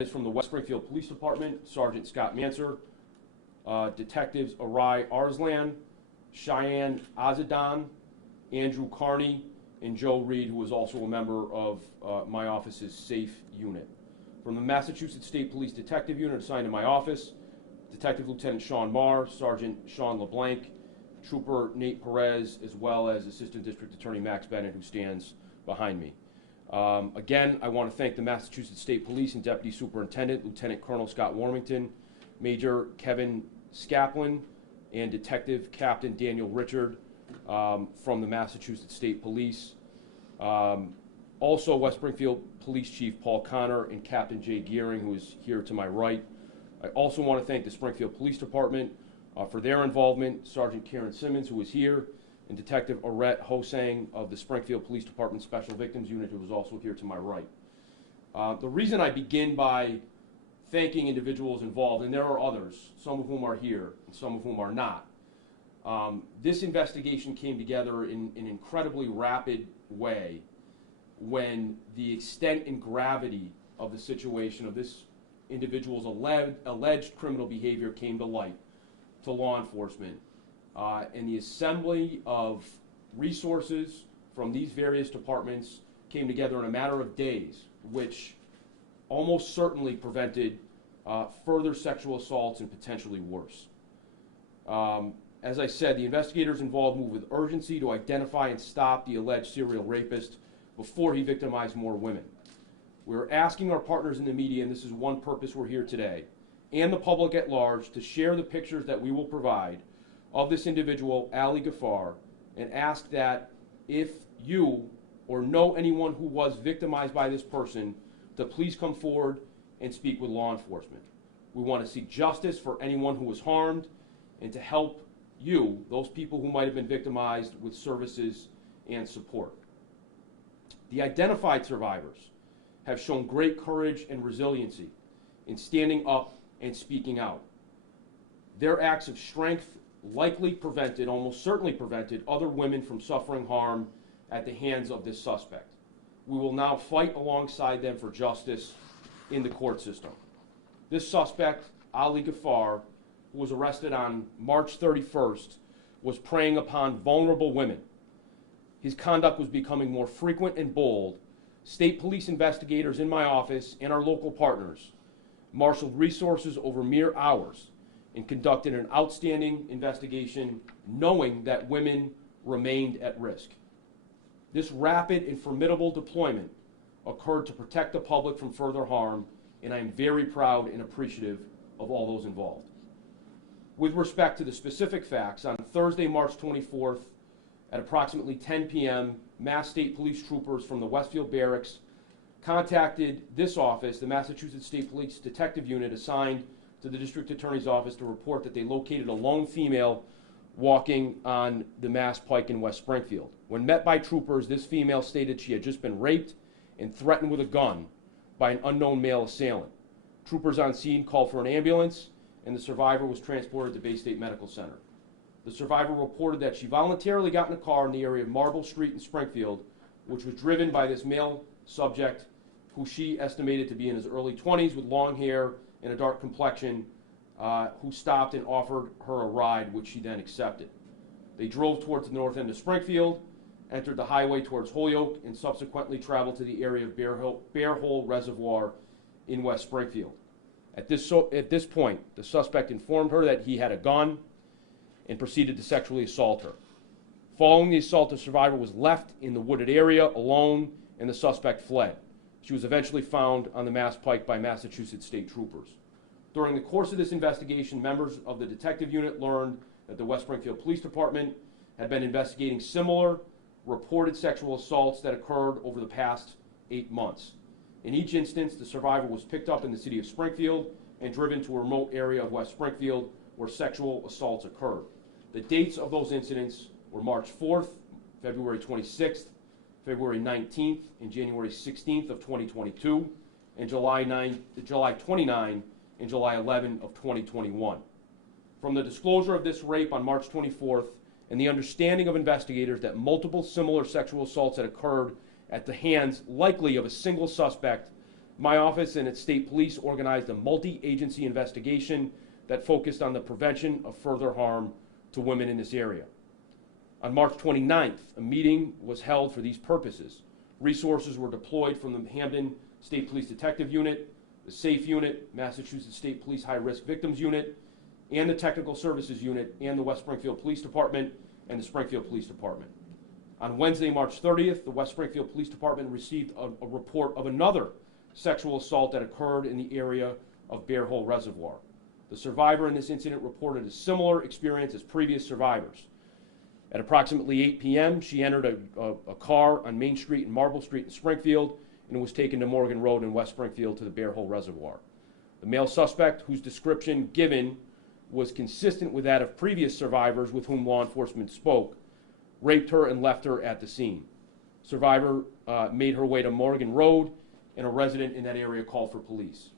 Is from the West Springfield Police Department, Sergeant Scott Manser, Detectives Arai Arslan, Cheyenne Azadan, Andrew Carney, and Joe Reed, who is also a member of my office's SAFE unit. From the Massachusetts State Police Detective Unit assigned to my office, Detective Lieutenant Sean Marr, Sergeant Sean LeBlanc, Trooper Nate Perez, as well as Assistant District Attorney Max Bennett, who stands behind me. Again, I want to thank the Massachusetts State Police and Deputy Superintendent, Lieutenant Colonel Scott Warmington, Major Kevin Skaplin, and Detective Captain Daniel Richard from the Massachusetts State Police. Also, West Springfield Police Chief Paul Connor and Captain Jay Gearing, who is here to my right. I also want to thank the Springfield Police Department for their involvement, Sergeant Karen Simmons, who is here, and Detective Aret Hosang of the Springfield Police Department Special Victims Unit, who is also here to my right. The reason I begin by thanking individuals involved, and there are others, some of whom are here and some of whom are not. This investigation came together in an incredibly rapid way when the extent and gravity of the situation of this individual's alleged criminal behavior came to light to law enforcement. And the assembly of resources from these various departments came together in a matter of days, which almost certainly prevented further sexual assaults and potentially worse. As I said, the investigators involved moved with urgency to identify and stop the alleged serial rapist before he victimized more women. We're asking our partners in the media, and this is one purpose we're here today, and the public at large, to share the pictures that we will provide of this individual, Ali Ghaffar, and ask that if you or know anyone who was victimized by this person, to please come forward and speak with law enforcement. We want to seek justice for anyone who was harmed and to help you, those people who might have been victimized, with services and support. The identified survivors have shown great courage and resiliency in standing up and speaking out. Their acts of strength likely prevented, almost certainly prevented, other women from suffering harm at the hands of this suspect. We will now fight alongside them for justice in the court system. This suspect, Ali Ghaffar, who was arrested on March 31st, was preying upon vulnerable women. His conduct was becoming more frequent and bold. State police investigators in my office and our local partners marshaled resources over mere hours and conducted an outstanding investigation, knowing that women remained at risk. This rapid and formidable deployment occurred to protect the public from further harm, and I am very proud and appreciative of all those involved. With respect to the specific facts, on Thursday, March 24th, at approximately 10 p.m., Mass State Police troopers from the Westfield Barracks contacted this office, the Massachusetts State Police Detective Unit assigned to the District Attorney's Office, to report that they located a lone female walking on the Mass Pike in West Springfield. When met by troopers, this female stated she had just been raped and threatened with a gun by an unknown male assailant. Troopers on scene called for an ambulance, and the survivor was transported to Bay State Medical Center. The survivor reported that she voluntarily got in a car in the area of Marble Street in Springfield, which was driven by this male subject, who she estimated to be in his early 20s with long hair and a dark complexion, who stopped and offered her a ride, which she then accepted. They drove towards the north end of Springfield, entered the highway towards Holyoke, and subsequently traveled to the area of Bear Hole Reservoir in West Springfield. At this point, the suspect informed her that he had a gun and proceeded to sexually assault her. Following the assault, the survivor was left in the wooded area alone, and the suspect fled. She was eventually found on the Mass Pike by Massachusetts State troopers. During the course of this investigation, members of the detective unit learned that the West Springfield Police Department had been investigating similar reported sexual assaults that occurred over the past 8 months. In each instance, the survivor was picked up in the city of Springfield and driven to a remote area of West Springfield where sexual assaults occurred. The dates of those incidents were March 4th, February 26th, February 19th, and January 16th of 2022, and July 29 and July 11 of 2021. From the disclosure of this rape on March 24th and the understanding of investigators that multiple similar sexual assaults had occurred at the hands likely of a single suspect, My office and its state police organized a multi-agency investigation that focused on the prevention of further harm to women in this area. On March 29th, a meeting was held for these purposes. Resources were deployed from the Hampden State Police Detective Unit, the SAFE Unit, Massachusetts State Police High Risk Victims Unit, and the Technical Services Unit, and the West Springfield Police Department, and the Springfield Police Department. On Wednesday, March 30th, the West Springfield Police Department received a report of another sexual assault that occurred in the area of Bear Hole Reservoir. The survivor in this incident reported a similar experience as previous survivors. At approximately 8 p.m., she entered a car on Main Street and Marble Street in Springfield and was taken to Morgan Road in West Springfield to the Bear Hole Reservoir. The male suspect, whose description given was consistent with that of previous survivors with whom law enforcement spoke, raped her and left her at the scene. Survivor made her way to Morgan Road, and a resident in that area called for police.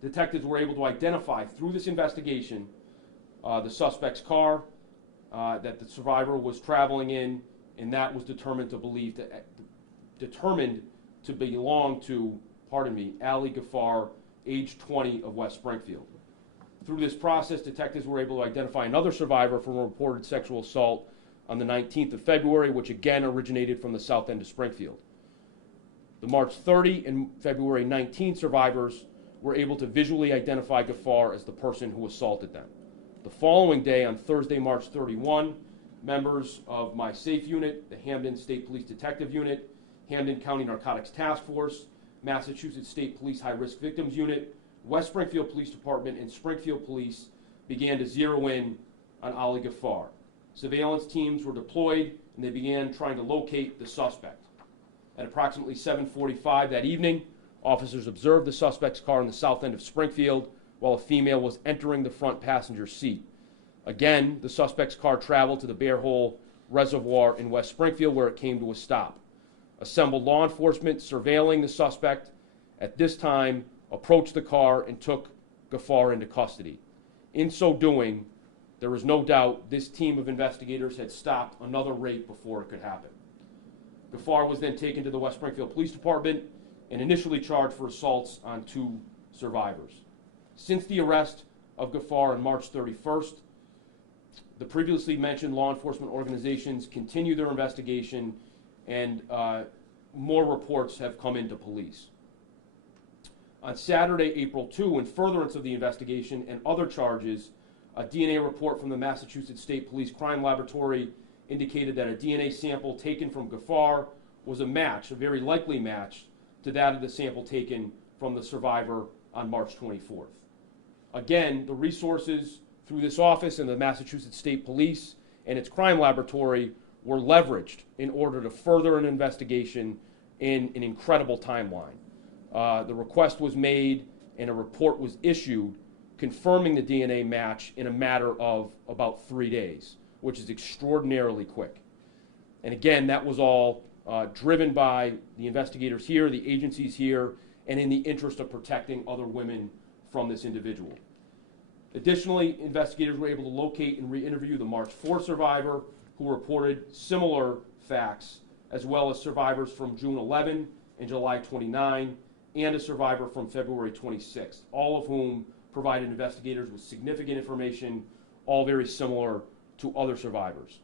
Detectives were able to identify through this investigation the suspect's car that the survivor was traveling in, and that was determined to belong to, Ali Ghaffar, age 20, of West Springfield. Through this process, detectives were able to identify another survivor from a reported sexual assault on the 19th of February, which again originated from the south end of Springfield. The March 30 and February 19 survivors were able to visually identify Ghaffar as the person who assaulted them. The following day, on Thursday, March 31, members of my SAFE unit, the Hampden State Police Detective Unit, Hampden County Narcotics Task Force, Massachusetts State Police High Risk Victims Unit, West Springfield Police Department, and Springfield Police began to zero in on Ali Ghaffar. Surveillance teams were deployed, and they began trying to locate the suspect. At approximately 7:45 that evening, officers observed the suspect's car in the south end of Springfield while a female was entering the front passenger seat. Again, the suspect's car traveled to the Bear Hole Reservoir in West Springfield, where it came to a stop. Assembled law enforcement surveilling the suspect at this time approached the car and took Ghaffar into custody. In so doing, there was no doubt this team of investigators had stopped another rape before it could happen. Ghaffar was then taken to the West Springfield Police Department and initially charged for assaults on 2 survivors. Since the arrest of Ghaffar on March 31st, the previously mentioned law enforcement organizations continue their investigation, and more reports have come into police. On Saturday, April 2, in furtherance of the investigation and other charges, a DNA report from the Massachusetts State Police Crime Laboratory indicated that a DNA sample taken from Ghaffar was a match, a very likely match, to that of the sample taken from the survivor on March 24th. Again, the resources through this office and the Massachusetts State Police and its crime laboratory were leveraged in order to further an investigation in an incredible timeline. The request was made and a report was issued confirming the DNA match in a matter of about 3 days, which is extraordinarily quick. And again, that was all driven by the investigators here, the agencies here, and in the interest of protecting other women from this individual. Additionally, investigators were able to locate and re-interview the March 4 survivor who reported similar facts, as well as survivors from June 11 and July 29, and a survivor from February 26, all of whom provided investigators with significant information, all very similar to other survivors.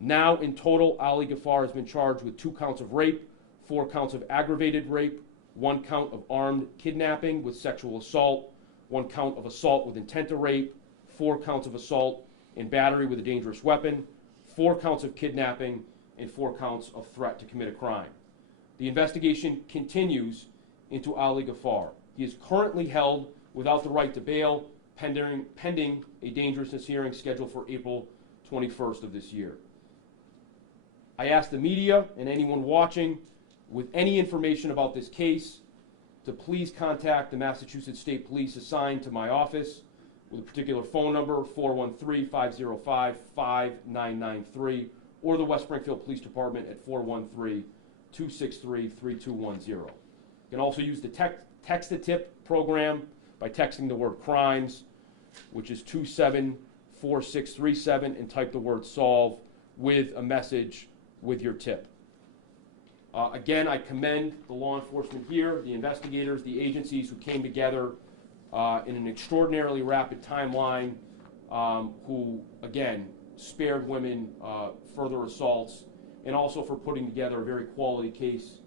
Now, in total, Ali Ghaffar has been charged with 2 counts of rape, 4 counts of aggravated rape, 1 count of armed kidnapping with sexual assault, 1 count of assault with intent to rape, 4 counts of assault and battery with a dangerous weapon, 4 counts of kidnapping, and 4 counts of threat to commit a crime. The investigation continues into Ali Ghaffar. He is currently held without the right to bail, pending a dangerousness hearing scheduled for April 21st of this year. I ask the media and anyone watching with any information about this case to please contact the Massachusetts State Police assigned to my office with a particular phone number, 413-505-5993, or the West Springfield Police Department at 413-263-3210. You can also use the text-to-tip program by texting the word crimes, which is 274637, and type the word solve with a message with your tip. Again, I commend the law enforcement here, the investigators, the agencies who came together in an extraordinarily rapid timeline, who, again, spared women further assaults, and also for putting together a very quality case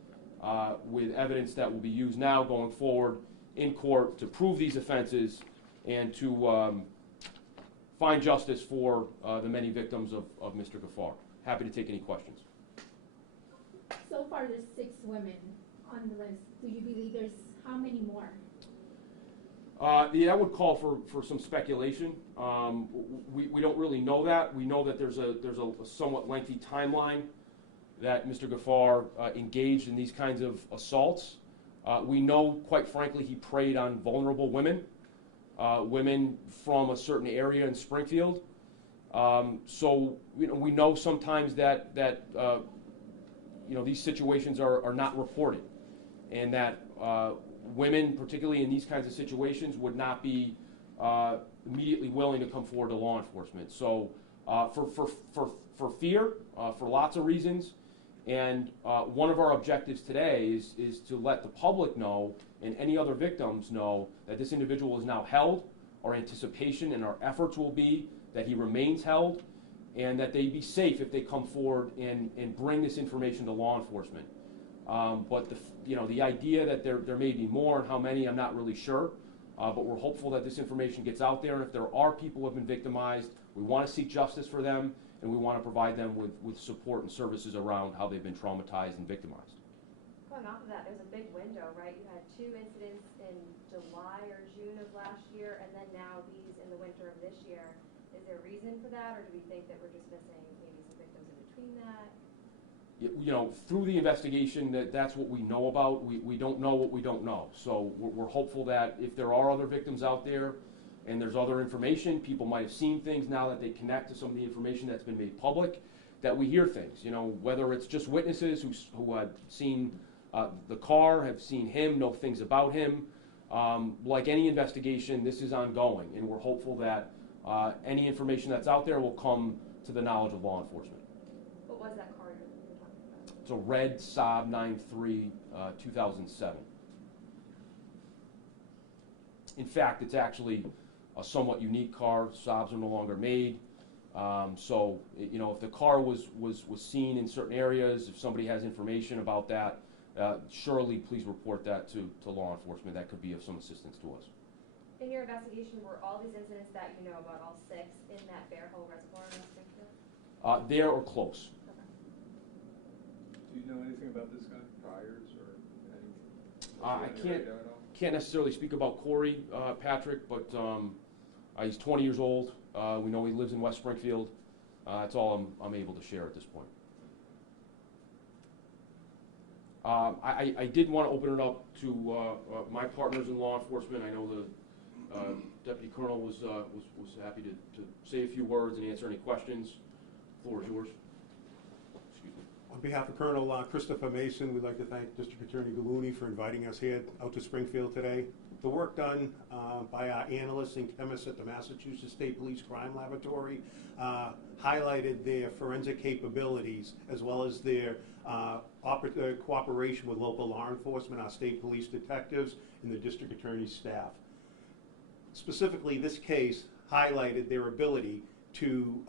with evidence that will be used now going forward in court to prove these offenses and to find justice for the many victims of Mr. Ghaffar. Happy to take any questions. So far, there's 6 women on the list. Do you believe there's how many more? Yeah, that would call for some speculation. We don't really know that. We know that there's a somewhat lengthy timeline that Mr. Ghaffar engaged in these kinds of assaults. We know, quite frankly, he preyed on vulnerable women, women from a certain area in Springfield. So we know sometimes that these situations are not reported, and that women, particularly in these kinds of situations, would not be immediately willing to come forward to law enforcement. So for fear, for lots of reasons, and one of our objectives today is to let the public know and any other victims know that this individual is now held. Our anticipation and our efforts will be that he remains held, and that they be safe if they come forward and bring this information to law enforcement. But the idea that there may be more and how many, I'm not really sure. But we're hopeful that this information gets out there, and if there are people who have been victimized, we want to seek justice for them, and we want to provide them with support and services around how they've been traumatized and victimized. Going off of that, there's a big window, right? You had 2 incidents in July or June of last year, and then now these in the winter of this year. Is there a reason for that, or do we think that we're just missing maybe some victims in between that? Through the investigation, that's what we know about. We don't know what we don't know. So we're hopeful that if there are other victims out there and there's other information, people might have seen things now that they connect to some of the information that's been made public, that we hear things. Whether it's just witnesses who had seen the car, have seen him, know things about him. Like any investigation, this is ongoing, and we're hopeful that any information that's out there will come to the knowledge of law enforcement. What was that car you're talking about? It's a red Saab 9.3, 2007. In fact, it's actually a somewhat unique car. Saabs are no longer made. So, if the car was seen in certain areas, if somebody has information about that, surely please report that to law enforcement. That could be of some assistance to us. In your investigation, were all these incidents that you know about, all 6, in that Bear Hole Reservoir in Springfield? There or close. Okay. Do you know anything about this guy, priors or anything? I can't necessarily speak about Corey, Patrick, but he's 20 years old. We know he lives in West Springfield. That's all I'm able to share at this point. I did want to open it up to my partners in law enforcement. I know the Deputy Colonel was happy to say a few words and answer any questions. The floor is yours. Excuse me. On behalf of Colonel Christopher Mason, we'd like to thank District Attorney Gallooni for inviting us here out to Springfield today. The work done by our analysts and chemists at the Massachusetts State Police Crime Laboratory highlighted their forensic capabilities as well as their cooperation with local law enforcement, our state police detectives, and the District Attorney's staff. Specifically, this case highlighted their ability to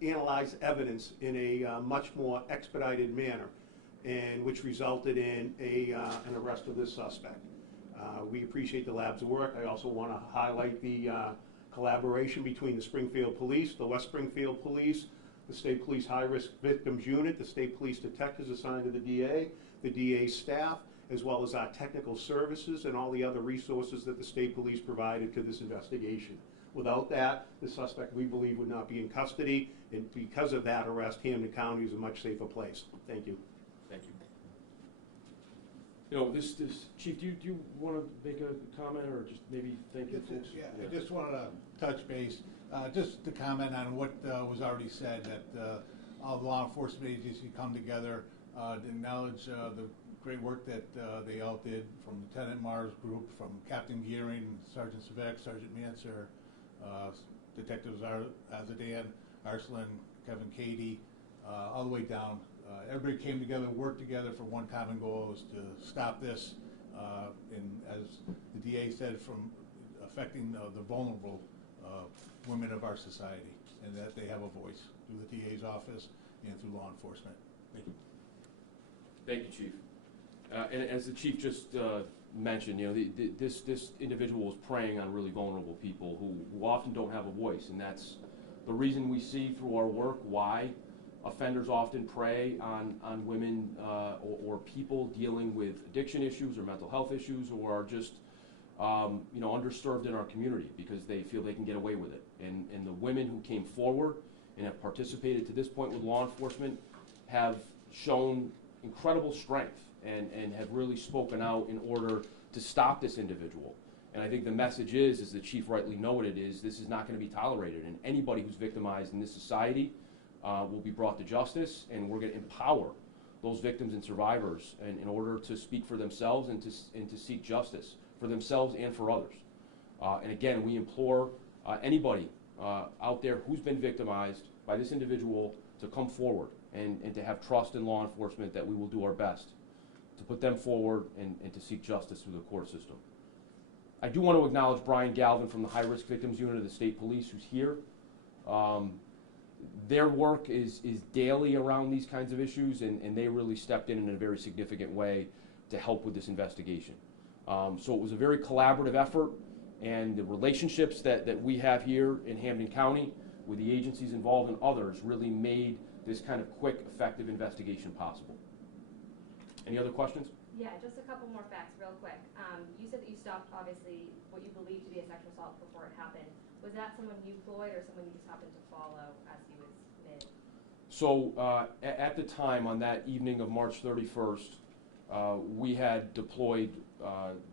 analyze evidence in a much more expedited manner, and which resulted in an arrest of this suspect. We appreciate the lab's work. I also want to highlight the collaboration between the Springfield Police, the West Springfield Police, the State Police High Risk Victims Unit, the State Police Detectives assigned to the DA's staff, as well as our technical services and all the other resources that the State Police provided to this investigation. Without that, the suspect, we believe, would not be in custody, and because of that arrest, Hampden County is a much safer place. Thank you. Thank you. This Chief, do you want to make a comment or just maybe thank you folks? Yeah, I just wanted to touch base, just to comment on what was already said, that all the law enforcement agencies come together to acknowledge the great work that they all did, from Lieutenant Marr's group, from Captain Gearing, Sergeant Savek, Sergeant Manser, Detectives Azadan, Arslan, Kevin Cady, all the way down. everybody came together, worked together for one common goal, was to stop this, and as the DA said, from affecting the vulnerable women of our society, and that they have a voice through the DA's office and through law enforcement. Thank you. Thank you, Chief. And as the Chief just mentioned, you know, this individual was preying on really vulnerable people who often don't have a voice, and that's the reason we see through our work why offenders often prey on women or people dealing with addiction issues or mental health issues, or are just you know, underserved in our community because they feel they can get away with it. And the women who came forward and have participated to this point with law enforcement have shown incredible strength and have really spoken out in order to stop this individual. And I think the message is, as the Chief rightly noted, is this is not going to be tolerated, and anybody who's victimized in this society will be brought to justice, and we're going to empower those victims and survivors in order to speak for themselves and to seek justice for themselves and for others. And again, we implore anybody out there who's been victimized by this individual to come forward and to have trust in law enforcement that we will do our best to put them forward and to seek justice through the court system. I do want to acknowledge Brian Galvin from the High Risk Victims Unit of the State Police, who's here. Their work is daily around these kinds of issues, and they really stepped in a very significant way to help with this investigation. So it was a very collaborative effort, and the relationships that we have here in Hampden County with the agencies involved and others really made this kind of quick, effective investigation possible. Any other questions? Yeah, just a couple more facts real quick. You said that you stopped, obviously, what you believed to be a sexual assault before it happened. Was that someone you employed or someone you just happened to follow as he was mid? So at the time, on that evening of March 31st, we had deployed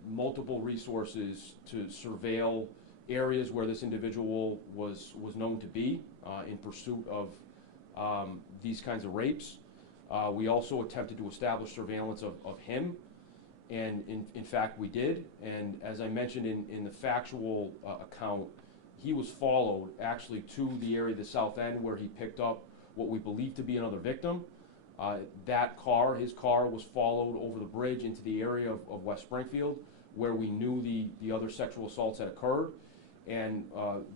multiple resources to surveil areas where this individual was known to be in pursuit of these kinds of rapes. We also attempted to establish surveillance of him, and in fact we did. And as I mentioned in the factual account, he was followed actually to the area of the South End where he picked up what we believe to be another victim. That car, his car, was followed over the bridge into the area of West Springfield where we knew the other sexual assaults had occurred. And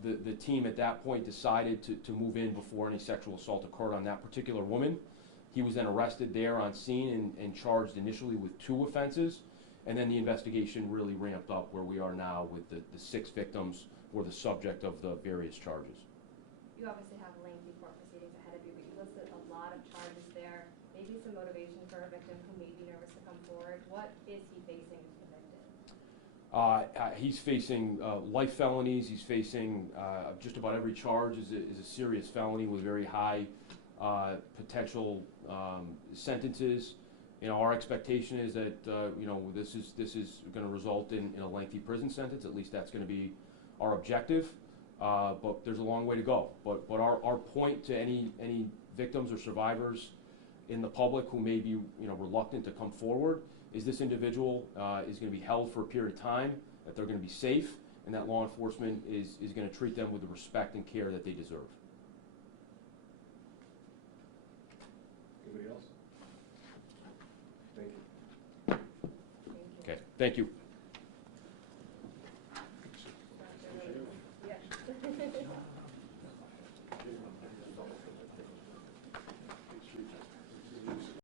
the team at that point decided to move in before any sexual assault occurred on that particular woman. He was then arrested there on scene and charged initially with 2 offenses, and then the investigation really ramped up where we are now with the 6 victims who are the subject of the various charges. You obviously have lengthy court proceedings ahead of you, but you listed a lot of charges there. Maybe some motivation for a victim who may be nervous to come forward. What is he facing if convicted? He's facing life felonies. He's facing just about every charge is a serious felony with very high potential sentences. You know, our expectation is that you know, this is going to result in a lengthy prison sentence. At least that's going to be our objective. But there's a long way to go. But our point to any victims or survivors in the public who may be, you know, reluctant to come forward is this individual is going to be held for a period of time, that they're going to be safe, and that law enforcement is going to treat them with the respect and care that they deserve. Anybody else? Thank you. Thank you. Okay, thank you.